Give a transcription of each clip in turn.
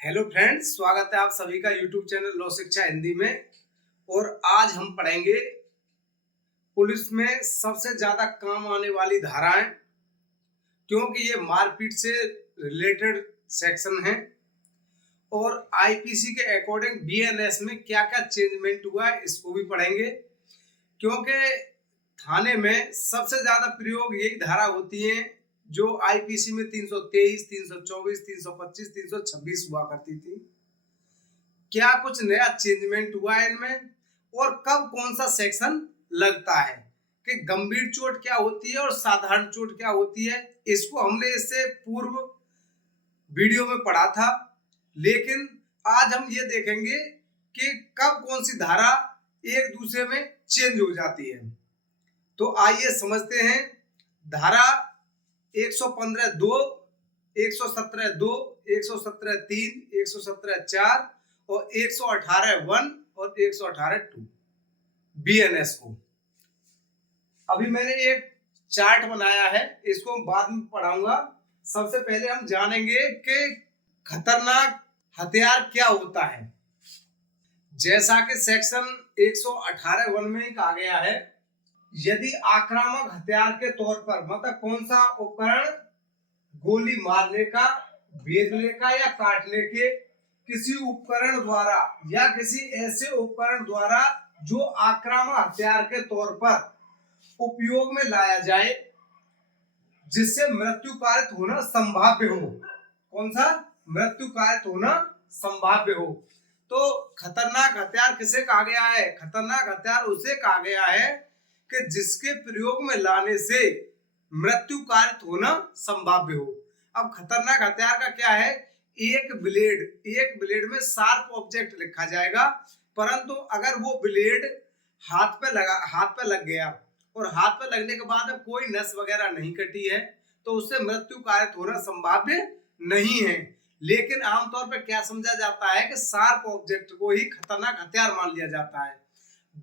Hello friends, स्वागत है आप सभी का यूट्यूब चैनल लो शिक्षा हिंदी में। और आज हम पढ़ेंगे पुलिस में सबसे ज्यादा काम आने वाली धाराएं, क्योंकि ये मारपीट से रिलेटेड सेक्शन है। और आईपीसी के अकॉर्डिंग बीएनएस में क्या क्या चेंजमेंट हुआ है इसको भी पढ़ेंगे, क्योंकि थाने में सबसे ज्यादा प्रयोग यही धारा होती है जो आईपीसी में 323, 324, 325, 326 हुआ करती थी। क्या कुछ नया चेंजमेंट हुआ है इनमें और कब कौन सा सेक्शन लगता है, कि गंभीर चोट क्या होती है और साधारण चोट क्या होती है, इसको हमने इससे पूर्व वीडियो में पढ़ा था। लेकिन आज हम ये देखेंगे कि कब कौन सी धारा एक दूसरे में चेंज हो जाती है। तो आइए समझते हैं। धारा 115(2), 117(2), 117(3), 117(4) और 118(1) और 118(2) बीएनएस को। अभी मैंने एक चार्ट बनाया है, इसको बाद में पढ़ाऊंगा। सबसे पहले हम जानेंगे कि खतरनाक हथियार क्या होता है। जैसा कि सेक्शन 118(1) में ही कहा गया है, यदि आक्रामक हथियार के तौर पर मतलब कौन सा उपकरण गोली मारने का, बेधने का या काटने के किसी उपकरण द्वारा या किसी ऐसे उपकरण द्वारा जो आक्रामक हथियार के तौर पर उपयोग में लाया जाए जिससे मृत्यु कारित होना संभाव्य हो। कौन सा? मृत्यु कारित होना संभाव्य हो। तो खतरनाक हथियार किसे कहा गया है? खतरनाक हथियार उसे कहा गया है कि जिसके प्रयोग में लाने से मृत्यु कारित होना संभाव्य हो। अब खतरनाक हथियार का क्या है? एक ब्लेड में शार्प ऑब्जेक्ट लिखा जाएगा, परंतु अगर वो ब्लेड हाथ पे लग गया और हाथ पे लगने के बाद कोई नस वगैरह नहीं कटी है तो उससे मृत्यु कारित होना संभाव्य नहीं है। लेकिन आमतौर पर क्या समझा जाता है कि शार्प ऑब्जेक्ट को ही खतरनाक हथियार मान लिया जाता है।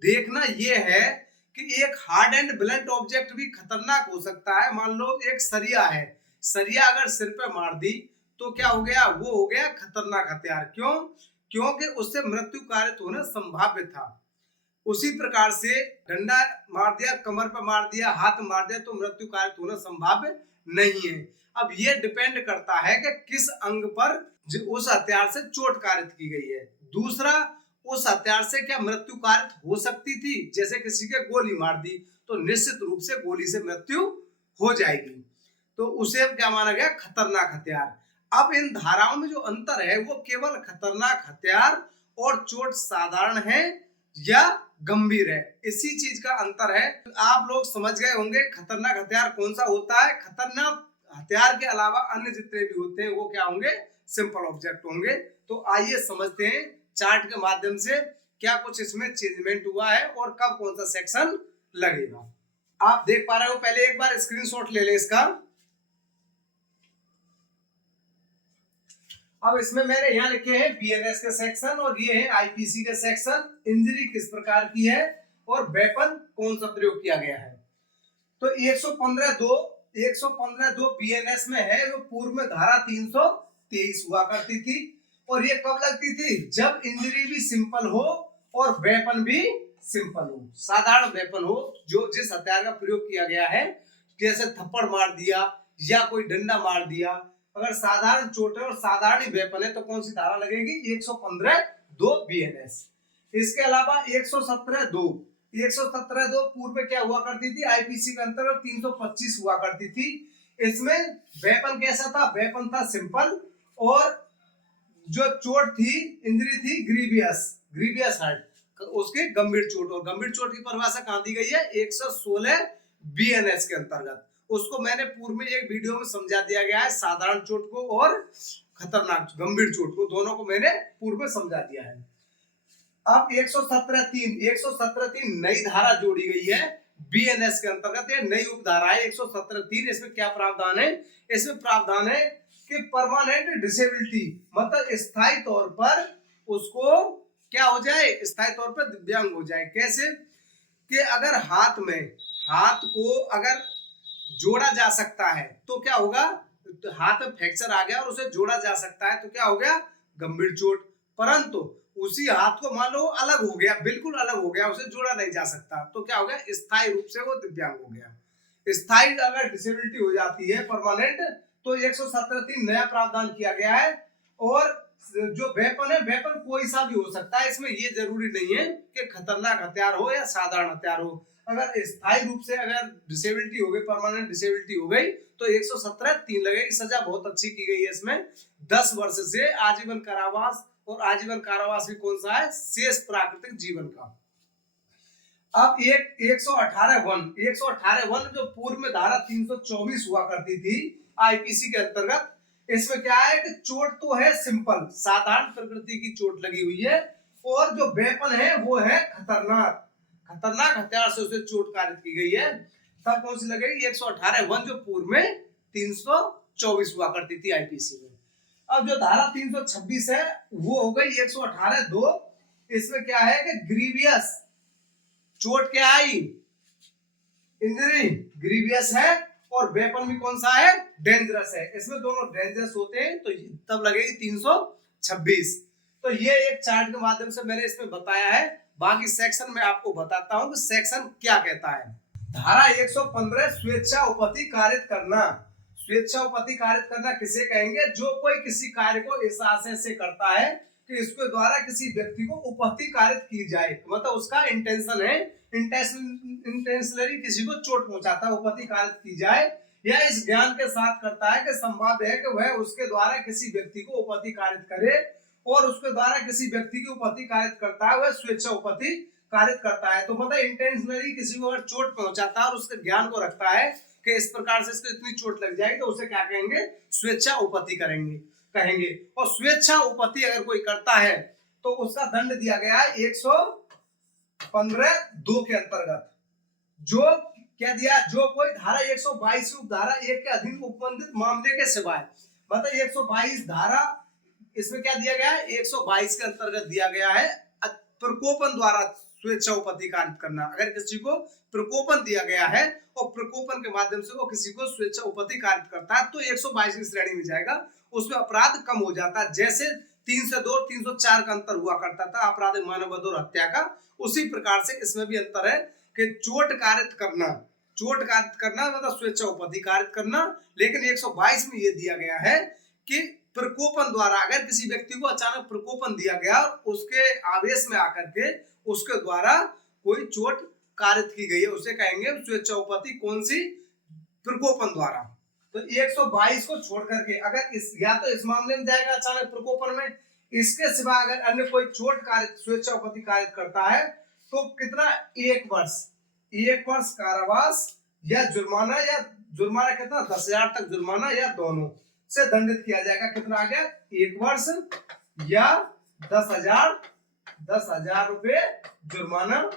देखना यह है कि एक हार्ड एंड ब्लंट ऑब्जेक्ट भी खतरनाक हो सकता है। मान लो एक सरिया है, सरिया अगर सिर पे मार दी तो क्या हो गया? वो हो गया खतरनाक हथियार। क्यों? क्योंकि उससे मृत्यु कारित होना संभाव्य था। उसी प्रकार से डंडा मार दिया, कमर पर मार दिया, हाथ मार दिया तो मृत्यु कारित होना संभाव्य नहीं है। अब ये डिपेंड करता है कि किस अंग पर उस हथियार से चोट कारित की गई है। दूसरा, उस हथियार से क्या मृत्यु कारित हो सकती थी? जैसे किसी के गोली मार दी तो निश्चित रूप से गोली से मृत्यु हो जाएगी, तो उसे क्या माना गया? खतरनाक हथियार। अब इन धाराओं में जो अंतर है वो केवल खतरनाक हथियार और चोट साधारण है या गंभीर है, इसी चीज का अंतर है। आप लोग समझ गए होंगे खतरनाक हथियार कौन सा होता है। खतरनाक हथियार के अलावा अन्य जितने भी होते हैं वो क्या होंगे? सिंपल ऑब्जेक्ट होंगे। तो आइए समझते हैं चार्ट के माध्यम से क्या कुछ इसमें चेंजमेंट हुआ है और कब कौन सा सेक्शन लगेगा। आप देख पा रहे हो, पहले एक बार स्क्रीनशॉट ले ले इसका। अब इसमें मैंने यहाँ लिखे हैं बीएनएस के सेक्शन और ये है आईपीसी के सेक्शन। इंजरी किस प्रकार की है और वेपन कौन सा प्रयोग किया गया है। तो 115(2) बीएनएस में है, वो पूर्व में धारा 323 हुआ करती थी। और ये कब लगती थी? जब इंजरी भी सिंपल हो और वेपन भी सिंपल हो, साधारण वेपन हो, जो जिस हथियार का प्रयोग किया गया है, जैसे थप्पड़ मार दिया या कोई डंडा मार दिया। अगर साधारण चोट है और साधारण ही वेपन है तो कौन सी धारा लगेगी? 115(2) बीएनएस। इसके अलावा 117(2) पूर्व में क्या हुआ करती थी? आईपीसी के अंतर्गत 325 हुआ करती थी। इसमें वेपन कैसा था? वेपन था सिंपल और जो चोट थी, इंजरी थी ग्रीवियस हर्ट, उसके गंभीर चोट। और गंभीर चोट की परिभाषा कहां दी गई है? 116 बीएनएस के अंतर्गत। उसको मैंने पूर्व में एक वीडियो में समझा दिया गया है। साधारण चोट को और खतरनाक गंभीर चोट को, दोनों को मैंने पूर्व में समझा दिया है। अब 117(3) नई धारा जोड़ी गई है बीएनएस के अंतर्गत। ये नई उपधारा है 117(3). इसमें क्या प्रावधान है? इसमें प्रावधान है कि परमानेंट डिसेबिलिटी मतलब स्थायी तौर पर उसको क्या हो जाए? स्थायी तौर पर दिव्यांग हो जाए। कैसे? कि अगर हाथ को अगर जोड़ा जा सकता है तो क्या होगा? हाथ में फ्रैक्चर आ गया और उसे जोड़ा जा सकता है तो क्या हो गया? गंभीर चोट, परंतु उसी हाथ को मान लो अलग हो गया, बिल्कुल अलग हो गया, उसे जोड़ा नहीं जा सकता, तो क्या हो गया, स्थायी रूप से वो दिव्यांग हो गया। स्थायी अगर डिसेबिलिटी हो जाती है परमानेंट, तो 117(3) नया प्रावधान किया गया है। और जो वेपन है, वेपन कोई सा भी हो सकता है, इसमें ये जरूरी नहीं है कि खतरनाक हथियार हो या साधारण हथियार हो। अगर स्थायी रूप से अगर डिसेबिलिटी हो गई, परमानेंट डिसेबिलिटी हो गई, तो 117(3) लगेगी। सजा बहुत अच्छी की गई है इसमें, 10 वर्ष से आजीवन कारावास, और आजीवन कारावास भी कौन सा है, शेष प्राकृतिक जीवन का। अब 118(1) जो पूर्व में धारा 324 हुआ करती थी आईपीसी के अंतर्गत, इसमें क्या है कि चोट तो है सिंपल, साधारण प्रकृति की चोट लगी हुई है, और जो वेपन है वो है खतरनाक, खतरनाक हथियार से उसे चोट कारित की गई है। तब कौन सी लगेगी, 118(1), जो पूर्व में 324 हुआ करती थी आईपीसी में। अब जो धारा 326 है वो हो गई 118(2). इसमें क्या है कि ग्रीवियस चोट क्या आई, इंजरी ग्रीवियस है, और वेपन भी कौन सा है, डेंजरस है। इसमें दोनों डेंजरस होते हैं, तो तब लगेगी 326। तो ये एक चार्ट के माध्यम से मैंने इसमें बताया है। बाकी सेक्शन में आपको बताता हूं कि सेक्शन क्या कहता है। धारा 115 स्वेच्छा उपपत्ति कारित करना। स्वेच्छा उपपत्ति कारित करना किसे कहेंगे, जो कोई किसी कार्य को इस आशय से करता है कि इसके द्वारा किसी व्यक्ति को उपपत्ति कारित की जाए, मतलब उसका इंटेंशन है, इंटेंशनली किसी को चोट पहुंचाता है, उपपत्ति कारित की जाए, या इस ज्ञान के साथ करता है कि संभाव्य है कि वह उसके द्वारा किसी व्यक्ति को उपपत्ति कारित करे, और उसके द्वारा किसी व्यक्ति की उपपत्ति कारित करता है, वह स्वेच्छा उपपत्ति कारित करता है। तो मतलब इंटेंशनली किसी को अगर चोट पहुंचाता है और उसके ज्ञान को रखता है कि इस प्रकार से इसको इतनी चोट लग जाएगी, तो उसे क्या कहेंगे, स्वेच्छा उपपत्ति कहेंगे। और स्वेच्छा उपपत्ति अगर कोई करता है तो उसका दंड दिया गया है 115(2) के अंतर्गत। जो क्या दिया, जो कोई धारा 122 उपधारा 1 के अधीन उपबंधित मामले के सिवाय, मतलब 122 धारा, इसमें क्या दिया गया है, 122 के अंतर्गत दिया गया है प्रकोपन द्वारा स्वेच्छा उपपत्ति कारित करना। अगर किसी को प्रकोपन दिया गया है और प्रकोपन के माध्यम से वो किसी को स्वेच्छा उपपत्ति कारित करता है, तो 122 की श्रेणी में जाएगा, उसमें अपराध कम हो जाता है। जैसे 3 से 2 304 का अंतर हुआ करता था अपराध मानववध और हत्या का, उसी प्रकार से इसमें भी अंतर है कि चोट कारित करना मतलब स्वेच्छा उपपत्ति कारित करना। लेकिन 122 में ये दिया गया है कि प्रकोपन द्वारा, अगर किसी व्यक्ति को अचानक प्रकोपन दिया गया, उसके आवेश में आकर के उसके द्वारा कोई चोट कारित की गई है, उसे कहेंगे स्वेच्छा उपपत्ति। कौन सी, प्रकोपन द्वारा। तो 122 को छोड़ करके अगर इस, या तो इस मामले में जाएगा अचानक प्रकोपन में, इसके सिवा अगर अन्य कोई चोट कारित स्वेच्छा उपपत्ति कारित करता है, तो कितना, 1 वर्ष कारावास या जुर्माना, या जुर्माना कितना, 10,000 तक जुर्माना, या दोनों से दंडित किया जाएगा। कितना आ गया, 1 वर्ष या 10,000 रुपए जुर्माना,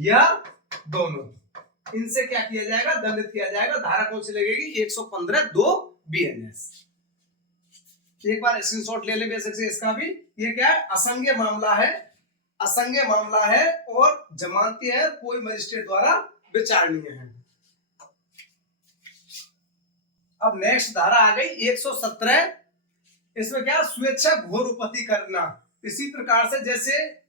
या दोनों, इनसे क्या किया जाएगा, दंडित किया जाएगा। धारा कौन सी लगेगी, 115(2) BNS। एक बार स्क्रीनशॉट ले ले बेसिक से इसका भी। ये क्या है, असंज्ञेय मामला है और जमानती है, कोई मजिस्ट्रेट द्वारा विचारणीय है। अब नेक्स्ट धारा आ गई 117। इसमें क्या, स्वेच्छा घोर उपपत्ति करना। इसी प्रकार से जैसे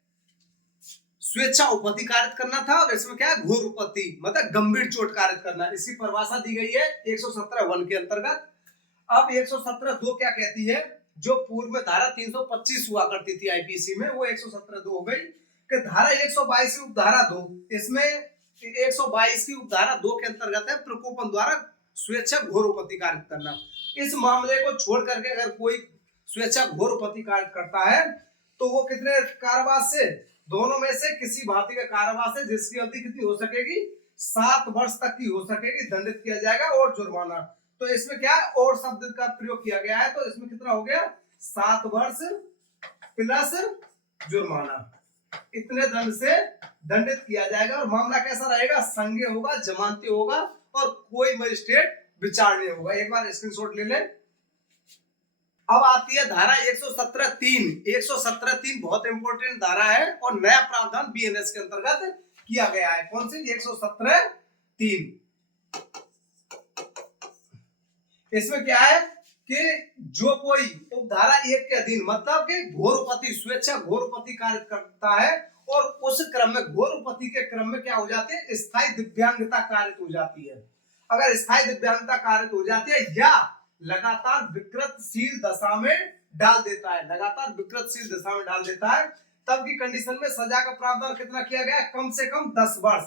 स्वेच्छा उपपत्ति कारित करना था, और इसमें क्या है, घोर उपपत्ति मतलब गंभीर चोट कारित करना। इसकी परिभाषा दी गई है 117(1) के अंतर्गत। अब 117(2) क्या कहती है, जो पूर्व में धारा 325 हुआ करती थी आईपीसी में, वो 117(2) हो गई कि धारा 122 की उपधारा 2, इसमें 122 की उपधारा 2 के अंतर्गत है प्रकोपन द्वारा स्वेच्छा घोर उपपत्ति कारित करना। इस मामले को छोड़ करके अगर कोई स्वेच्छा घोर उपपत्ति कारित करता है, तो वो कितने कारावास से, दोनों में से किसी भारतीय का कारावास है, जिसकी अवधि कितनी हो सकेगी, 7 वर्ष तक की हो सकेगी, दंडित किया जाएगा, और जुर्माना। तो इसमें क्या, और शब्द का प्रयोग किया गया है, तो इसमें कितना हो गया, 7 वर्ष प्लस जुर्माना, इतने दंड से दंडित किया जाएगा। और मामला कैसा रहेगा, संज्ञेय होगा, जमानती होगा, और कोई मजिस्ट्रेट विचारणीय होगा। एक बार स्क्रीनशॉट ले लें। अब आती है धारा 117(3). 117(3) बहुत इंपॉर्टेंट धारा है, और नया प्रावधान बीएनएस के अंतर्गत किया गया है। कौन सी, 117(3). इसमें क्या है कि जो कोई धारा 1 के अधीन, मतलब कि घोरपति, स्वेच्छा घोरपति कार्य करता है और उस क्रम में घोरपति के क्रम में क्या हो जाती है, स्थायी दिव्यांगता कार्य हो जाती है। अगर स्थायी दिव्यांगता कार्य हो जाती है या लगातार विकृतशील दशा में डाल देता है, लगातार विकृतशील दशा में डाल देता है, तब की कंडीशन में सजा का प्रावधान कितना किया गया, कम से कम 10 वर्ष।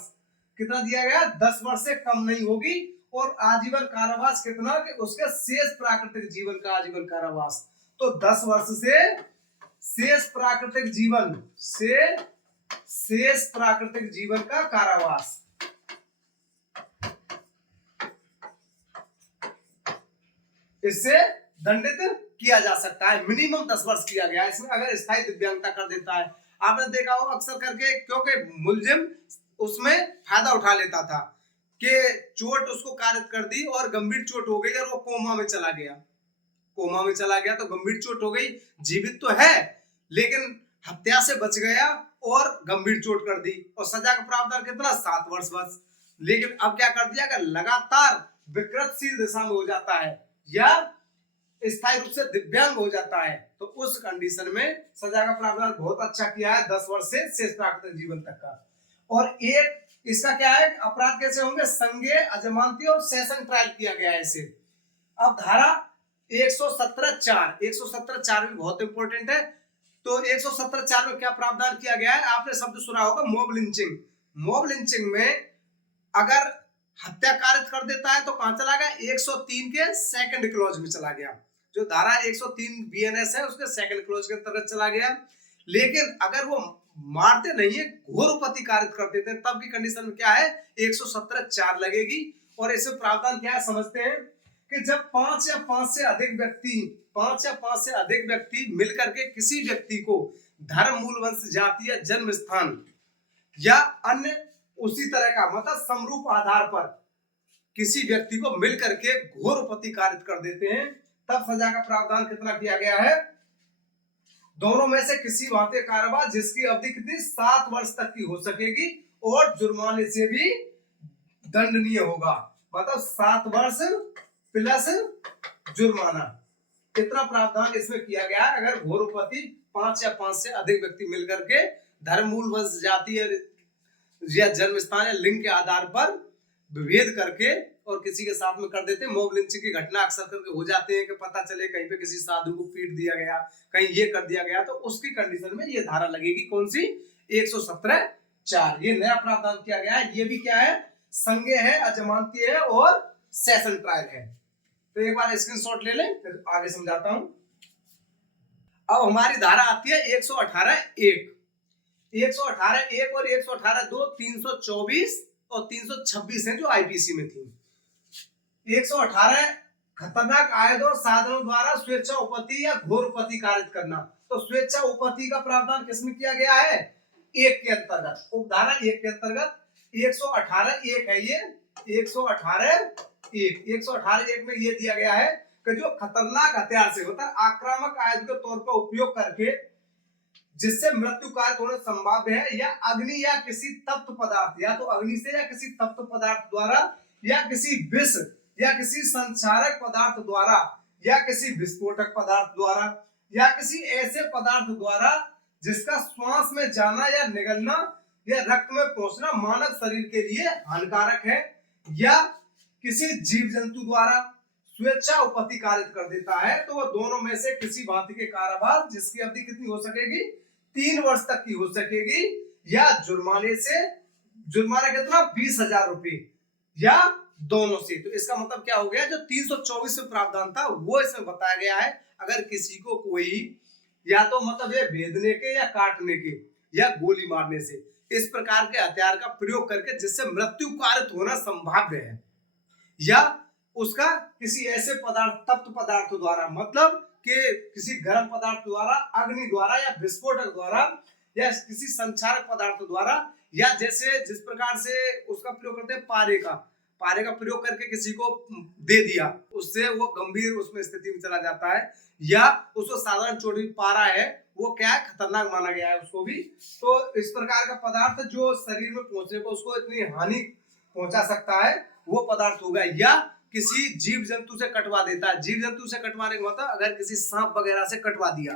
कितना दिया गया, 10 वर्ष से कम नहीं होगी। और आजीवन कारावास कितना, कि उसके शेष प्राकृतिक जीवन का आजीवन कारावास। तो 10 वर्ष से शेष प्राकृतिक जीवन से शेष प्राकृतिक जीवन का कारावास। इससे दंडित किया जा सकता है। मिनिमम 10 वर्ष किया गया है इसमें, अगर स्थायी दिव्यांगता कर देता है। आपने देखा होगा अक्सर करके, क्योंकि मुलजिम उसमें फायदा उठा लेता था कि चोट उसको कारित कर दी और गंभीर चोट हो गई और वो कोमा में चला गया। कोमा में चला गया तो गंभीर चोट हो गई, जीवित तो है लेकिन हत्या से बच गया और गंभीर चोट कर दी, और सजा का प्रावधान कितना, 7 वर्ष बस। लेकिन अब क्या कर दिया, अगर लगातार विकृतशील दिशा में हो जाता है या स्थायी रूप से दिव्यांग हो जाता है, तो उस कंडीशन में सजा का प्रावधान बहुत अच्छा किया है, 10 वर्ष से शेष प्राकृतिक जीवन तक का। और एक इसका क्या है, अपराध कैसे होंगे, संज्ञेय, अजमानती और सेशन ट्रायल किया गया है इसे। अब धारा 117(4) भी बहुत इंपॉर्टेंट है। तो 117(4) में क्या प्रावधान किया गया है, आपने शब्द सुना होगा मॉब लिंचिंग। मॉब लिंचिंग में अगर हत्या कारित कर देता है तो कहां चला गया, 103 के सेकंड क्लॉज में चला गया। जो धारा 103 बीएनएस है उसके सेकंड क्लॉज के अंतर्गत चला गया। लेकिन अगर वो मारते नहीं है, घोरपति कारित कर देते हैं, तब की कंडीशन में क्या है, 117(4) लगेगी। और इसमें प्रावधान क्या है समझते हैं, कि जब 5 या 5 से अधिक व्यक्ति मिलकर के किसी व्यक्ति को धर्म, मूल, वंश, जाति या जन्म स्थान या अन्य उसी तरह का, मतलब समरूप आधार पर किसी व्यक्ति को मिलकर के घोरपति कारित कर देते हैं, तब सजा का प्रावधान कितना किया गया है, दोनों में से किसी भांति कारावास जिसकी अवधि कितनी, 7 वर्ष तक की हो सकेगी और जुर्माने से भी दंडनीय होगा। मतलब 7 वर्ष प्लस जुर्माना, कितना प्रावधान इसमें किया गया है। अगर घोरपति 5 या 5 से अधिक व्यक्ति मिलकर के धर्म, मूल, वंश, जाति या जन्म स्थान या लिंग के आधार पर विभेद करके और किसी के साथ में कर देते हैं। मॉब लिंचिंग की घटना अक्सर करके हो जाते हैं कि पता चले कहीं पे किसी साधु को पीट दिया गया, कहीं ये कर दिया गया, तो उसकी कंडीशन में ये धारा लगेगी, कौन सी, 117(4). ये नया प्रावधान किया गया है। ये भी क्या है, संज्ञेय है, अजमानती है और सेशन ट्रायल है। तो एक बार स्क्रीनशॉट ले लें, फिर आगे समझाता हूं। अब हमारी धारा आती है 118(1). 118(1) और 118(2) 324 और 326 है जो आईपीसी में थी। 118 खतरनाक आयुधों और साधनों द्वारा स्वेच्छा उपपत्ति या घोरपति कारित करना। तो स्वेच्छा उपपत्ति का प्रावधान किसमें किया गया है, 1 के अंतर्गत, उपधारा 1 के अंतर्गत 118(1) है ये। 118(1) में ये दिया गया है कि जो खतरनाक हथियार से होता है, आक्रामक आयुध के तौर पर उपयोग करके जिससे मृत्यु कारित होना संभाव्य है, या अग्नि या किसी तप्त पदार्थ, या तो अग्नि से या किसी तप्त पदार्थ द्वारा, या किसी विष या किसी संचारक पदार्थ द्वारा, या किसी विस्फोटक पदार्थ द्वारा, या किसी ऐसे पदार्थ द्वारा जिसका श्वास में जाना या निगलना या रक्त में पहुंचना मानव शरीर के लिए हानिकारक है, या किसी जीव जंतु द्वारा स्वेच्छा उपपत्ति कारित कर देता है, तो वह दोनों में से किसी भांति के कारावास जिसकी अवधि कितनी हो सकेगी, 3 वर्ष तक की हो सकेगी, या जुर्माना कितना, 20,000 रुपए, या दोनों से। तो इसका मतलब क्या हो गया, जो 324 में प्रावधान था वो इसमें बताया गया है। अगर किसी को कोई या तो मतलब ये भेदने के या काटने के या गोली मारने से इस प्रकार के हथियार का प्रयोग करके जिससे मृत्यु कारित होना संभाव्य है, या उसका किसी ऐसे पदार्थ, तप्त पदार्थ द्वारा, मतलब कि किसी गर्म पदार्थ द्वारा, अग्नि द्वारा या विस्फोटक द्वारा, या किसी संचारक पदार्थ द्वारा, या जैसे जिस प्रकार से उसका प्रयोग करते हैं पारे का प्रयोग करके किसी को दे दिया, उससे वो गंभीर उसमें स्थिति में चला जाता है, या उसको साधारण चोटी, पारा है वो क्या है, खतरनाक माना गया है उसको भी। तो इस प्रकार का पदार्थ जो शरीर में पहुंचने को उसको इतनी हानि पहुंचा सकता है वो पदार्थ होगा, या किसी जीव जंतु से कटवा देता है, जीव जंतु से कटवाने का मतलब अगर किसी सांप वगैरह से कटवा दिया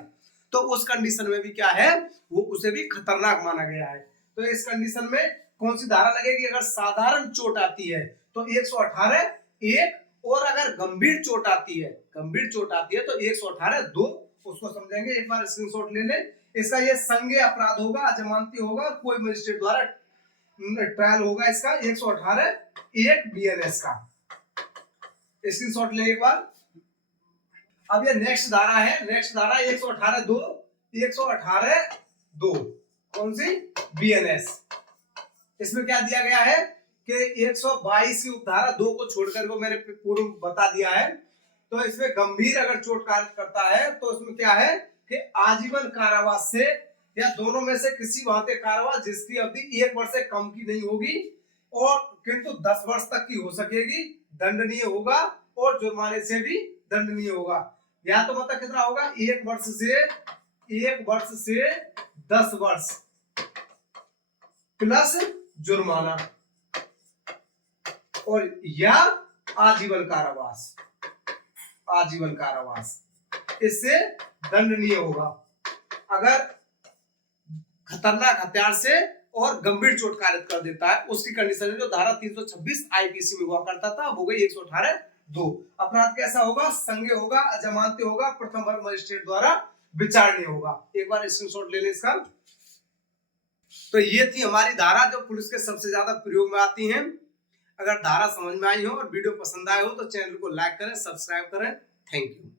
तो उस कंडीशन में भी क्या है, वो उसे भी खतरनाक माना गया है। तो इस कंडीशन में कौन सी धारा लगेगी? अगर साधारण चोट आती है तो 118 एक, और अगर गंभीर चोट आती है, गंभीर चोट आती है तो 118 दो। उसको समझेंगे, एक बार स्क्रीनशॉट ले लें। इसका ये संज्ञेय अपराध होगा, जमानती होगा, कोई मजिस्ट्रेट द्वारा ट्रायल होगा इसका 118 एक बीएनएस का। स्क्रीनशॉट ले एक बार। अब ये नेक्स्ट धारा है, नेक्स्ट धारा 118 दो, 118 दो कौन सी? बीएनएस। इसमें क्या दिया गया है कि 122 की उपधारा 2 को छोड़कर वो मैंने पूर्व बता दिया है। तो इसमें गंभीर अगर चोट कार्य करता है तो इसमें क्या है कि आजीवन कारावास से या दोनों में से किसी भांति कारावास जिसकी अवधि 1 वर्ष से कम की नहीं होगी और किंतु 10 वर्ष तक की हो सकेगी, दंडनीय होगा और जुर्माने से भी दंडनीय होगा। या तो मतलब कितना होगा? 1 वर्ष से 10 वर्ष प्लस जुर्माना और या आजीवन कारावास, आजीवन कारावास इससे दंडनीय होगा अगर खतरनाक हथियार से और गंभीर चोट कारित कर देता है। उसकी कंडीशन है जो धारा 326 आईपीसी में हुआ करता था, हो गई 118 दो। अपराध कैसा होगा? संज्ञेय होगा, अजमानती होगा, प्रथम वर्ग मजिस्ट्रेट द्वारा विचारणीय होगा। एक बार स्क्रीनशॉट ले लें इसका। तो ये थी हमारी धारा जो पुलिस के सबसे ज्यादा प्रयोग में आती हैं। अगर धारा समझ में आई हो और वीडियो पसंद आए हो तो चैनल को लाइक करें, सब्सक्राइब करें। Thank you.